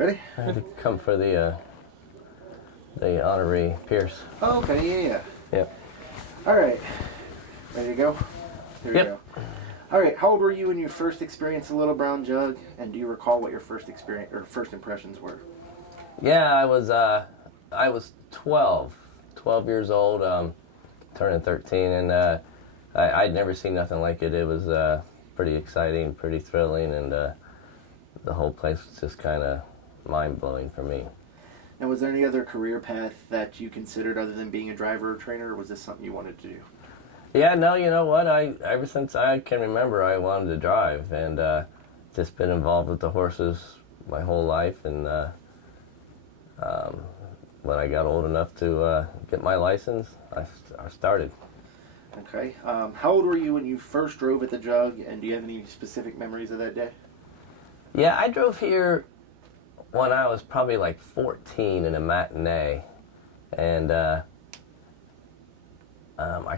Ready? I had to come for the honorary Pierce. Oh, okay, yeah. Yep. All right. Ready to go? Here we Yep. go. All right. How old were you when you first experienced the Little Brown Jug, and do you recall what your first experience or first impressions were? Yeah, I was 12 years old, turning 13, and I'd never seen nothing like it. It was pretty exciting, pretty thrilling, and the whole place was just kind of mind-blowing for me. Now, was there any other career path that you considered other than being a driver or trainer, or was this something you wanted to do? Yeah, no, you know what? Ever since I can remember, I wanted to drive, and just been involved with the horses my whole life, and when I got old enough to get my license, I started. Okay. How old were you when you first drove at the Jug, and do you have any specific memories of that day? Yeah, I drove here when I was probably like 14 in a matinee, and I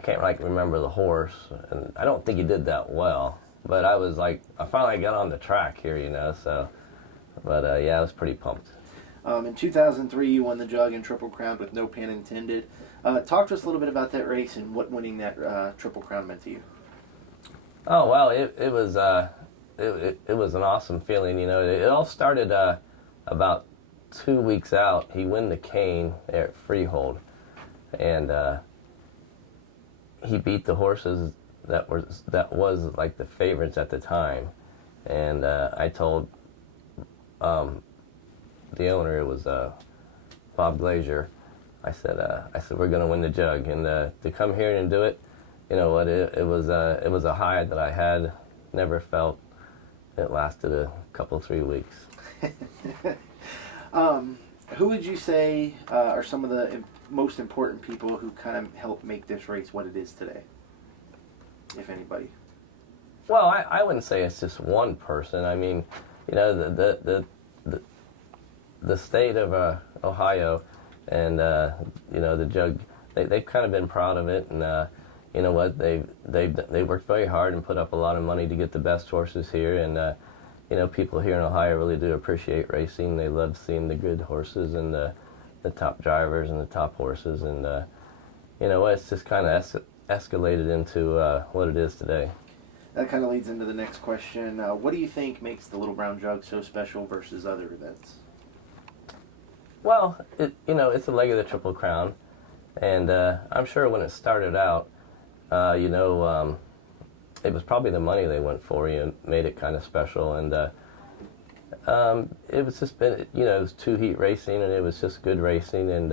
can't like remember the horse, and I don't think he did that well. But I was like, I finally got on the track here, you know. So, but yeah, I was pretty pumped. In 2003, you won the Jug and Triple Crown with no pun intended. Talk to us a little bit about that race and what winning that Triple Crown meant to you. Oh well, it was it was an awesome feeling, you know. It all started about 2 weeks out. He won the cane there at Freehold, and he beat the horses that was like the favorites at the time. And I told the owner, it was Bob Glazier. I said we're going to win the Jug, and to come here and do it, you know what? It was a high that I had never felt. It lasted a couple 3 weeks. Who would you say are some of the most important people who kind of helped make this race what it is today, if anybody? Well, I wouldn't say it's just one person. I mean, you know, the state of Ohio and you know, the Jug, they've kind of been proud of it, and you know what, they worked very hard and put up a lot of money to get the best horses here, and you know, people here in Ohio really do appreciate racing. They love seeing the good horses and the top drivers and the top horses, and you know, it's just kind of escalated into what it is today. That kind of leads into the next question. What do you think makes the Little Brown Jug so special versus other events? Well, you know, it's a leg of the Triple Crown, and I'm sure when it started out, you know, it was probably the money they went for. You know, made it kind of special, and it was just been, you know, it was 2 heat racing, and it was just good racing, and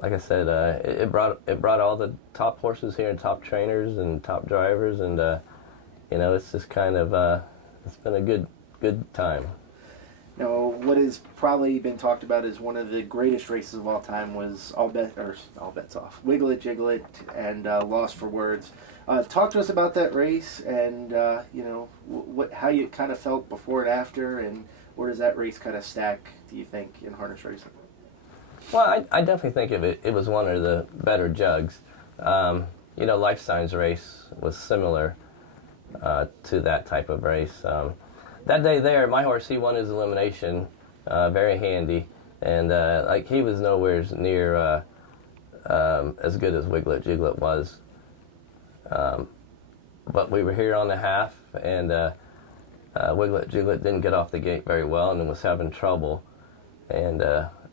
like I said, it brought all the top horses here and top trainers and top drivers, and you know, it's just kind of it's been a good time. Now, what has probably been talked about as one of the greatest races of all time was All Bets Off, Wiglet Jiglet, and Lost for Words. Talk to us about that race, and you know, how you kind of felt before and after, and where does that race kind of stack, do you think, in harness racing? Well, I definitely think it was one of the better Jugs. You know, Lifetime's race was similar to that type of race. That day there, my horse, he won his elimination, very handy, and like, he was nowhere near as good as Wiglet Jiglet was. But we were here on the half, and Wiglet Jiglet didn't get off the gate very well and was having trouble, and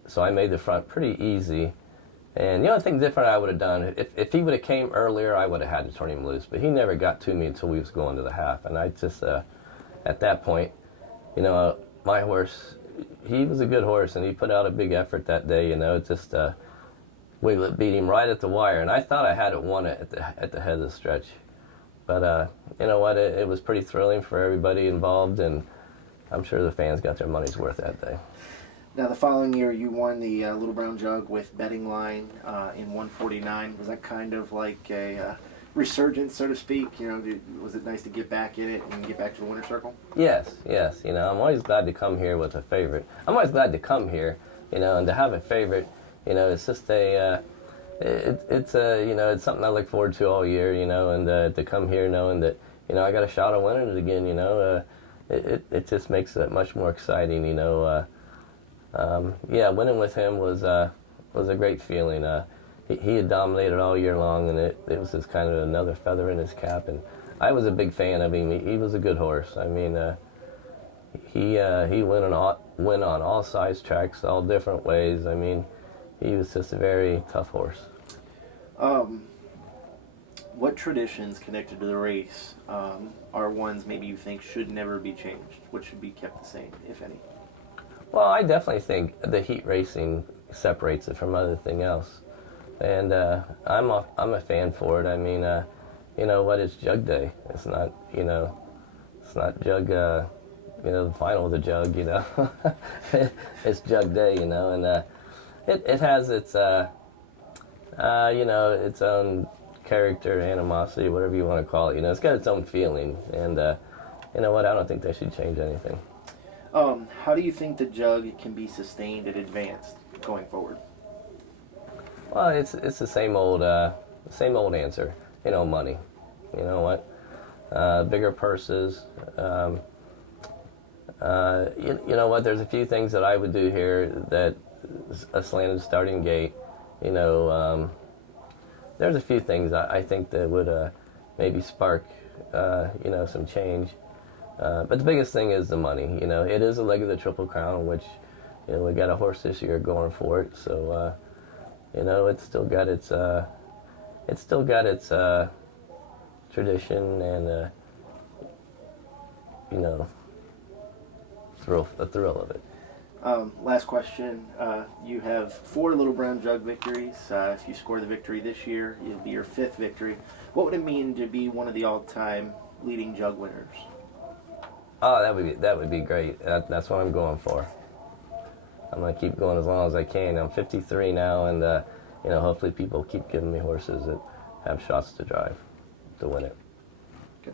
so I made the front pretty easy. And the only thing different I would have done, if he would have came earlier, I would have had to turn him loose, but he never got to me until we was going to the half, and I just at that point, you know, my horse, he was a good horse, and he put out a big effort that day. You know, just Wiglet beat him right at the wire, and I thought I had it won at the head of the stretch. But you know what, it was pretty thrilling for everybody involved, and I'm sure the fans got their money's worth that day. Now, the following year, you won the Little Brown Jug with betting line in 149. Was that kind of like a resurgence, so to speak? You know, was it nice to get back in it and get back to the winner's circle? Yes. You know, I'm always glad to come here with a favorite. I'm always glad to come here, you know, and to have a favorite. You know, it's just it's you know, it's something I look forward to all year. You know, and to come here knowing that, you know, I got a shot at winning it again. You know, it just makes it much more exciting. You know, Yeah, winning with him was a great feeling. He had dominated all year long, and it was just kind of another feather in his cap. And I was a big fan of him. He was a good horse. I mean, he went on all size tracks, all different ways. I mean, he was just a very tough horse. What traditions connected to the race are ones maybe you think should never be changed? What should be kept the same, if any? Well, I definitely think the heat racing separates it from everything else, and I'm a fan for it. I mean, you know what? It's Jug Day. It's not it's not Jug. The final of the Jug. It's Jug Day. And it has its its own character, animosity, whatever you want to call it. It's got its own feeling, and you know what? I don't think they should change anything. How do you think the Jug can be sustained and advanced going forward? Well, it's the same old answer. Money. You know what? Bigger purses. You know what? There's a few things that I would do here that a slanted starting gate. There's a few things I think that would maybe spark some change. But the biggest thing is the money. It is a leg of the Triple Crown, which we got a horse this year going for it. So it's still got its tradition and the thrill of it. Last question. You have 4 Little Brown Jug victories. If you score the victory this year, it'll be your 5th victory. What would it mean to be one of the all-time leading Jug winners? Oh, that would be great. That's what I'm going for. I'm gonna keep going as long as I can. I'm 53 now, and hopefully people keep giving me horses that have shots to drive to win it. Okay.